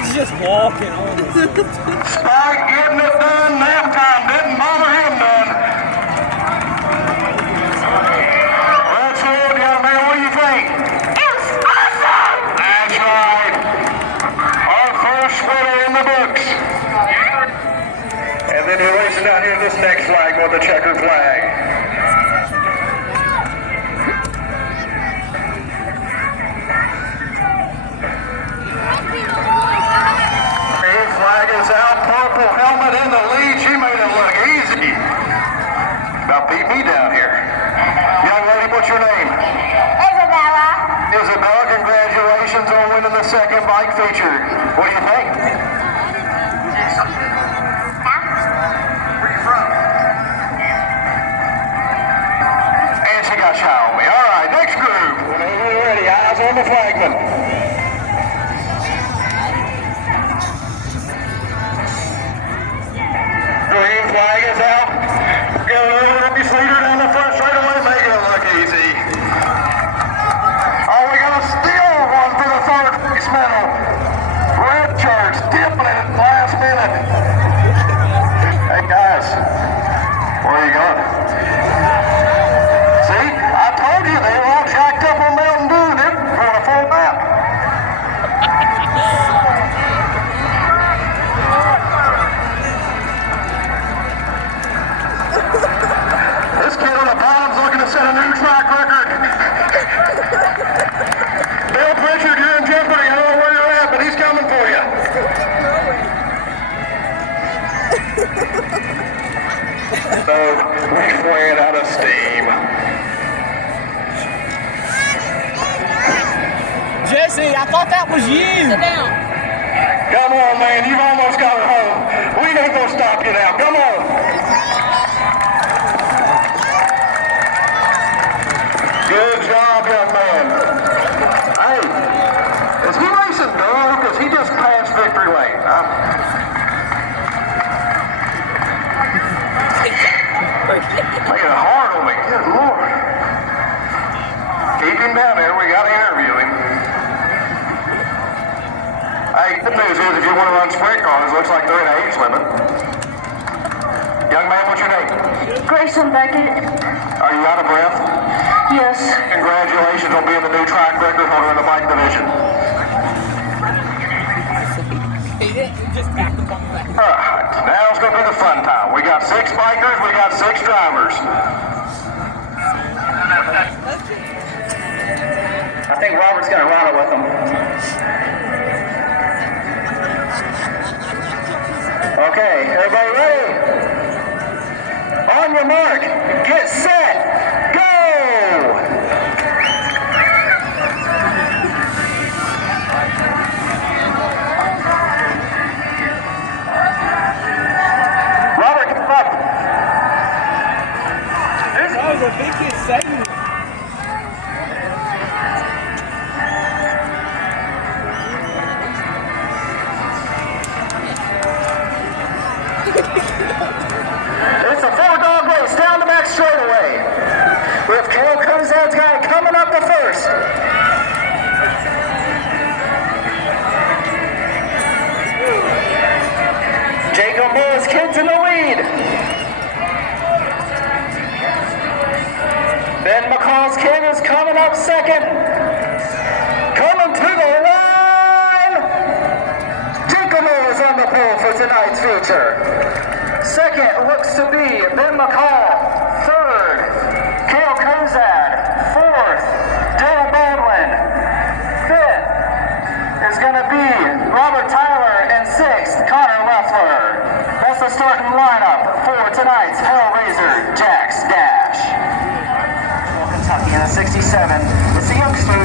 Kid's just walking on this. Spike getting it done. Nap time didn't bother him none. Let's hear it, young man. What do you think? It's awesome! That's right. Our first winner in the books. And then we're racing down here this next flag with the checkered flag. Green flag is out. Purple helmet in the lead. She made it look easy. About beat me down here. Young lady, what's your name? Isabella. Isabella, congratulations on winning the second bike feature. What do you think? Where you from? And she got shy on me. All right, next group. Whenever you're ready, eyes on the flagman. Green flag is out. Go over this leader down the front straight away, make it look easy. Oh, we got a steal one for the third place medal. Red shirts dipping it last minute. Hey guys, where are you going? See, I told you they were all jacked up on Mountain Dew. They're going a full lap. This kid on the bottom's looking to set a new track record. Bill Pritchard, you're in jeopardy. I don't know where you're at, but he's coming for you. So, we ran out of steam. Jesse, I thought that was you. Sit down. Come on, man. You've almost got it home. We ain't gonna stop you now. Come on. Good job, young man. Hey, is he racing dog? Because he just passed victory lane. Making it hard on me. Good Lord. Keep him down there. We got to interview him. Hey, the news is if you want to run sprint cars, it looks like they're in an age limit. Young man, what's your name? Grayson Beckett. Are you out of breath? Yes. Congratulations on being the new track record holder in the bike division. Just back up on the back. All right, now it's going to be the fun time. We got 6 bikers, we got 6 drivers. I think Robert's going to ride it with them. Okay, everybody ready? On your mark, get set, go! Robert, come up. That was a big kid segment. It's a 4-dog race down the back straightaway. With Carol Kozad's guy coming up to first. Jacob Moore's kid's in the lead. Ben McCall's kid is coming up second. Coming to the line. Jacob Moore is on the pole for tonight's feature. Second looks to be Ben McCall. Third, Cale Kozad. Fourth, Dale Baldwin. Fifth is going to be Robert Tyler. And sixth, Connor Leffler. That's the starting lineup for tonight's Hellraiser Jacks Dash. Kentucky in a 67. It's the youngster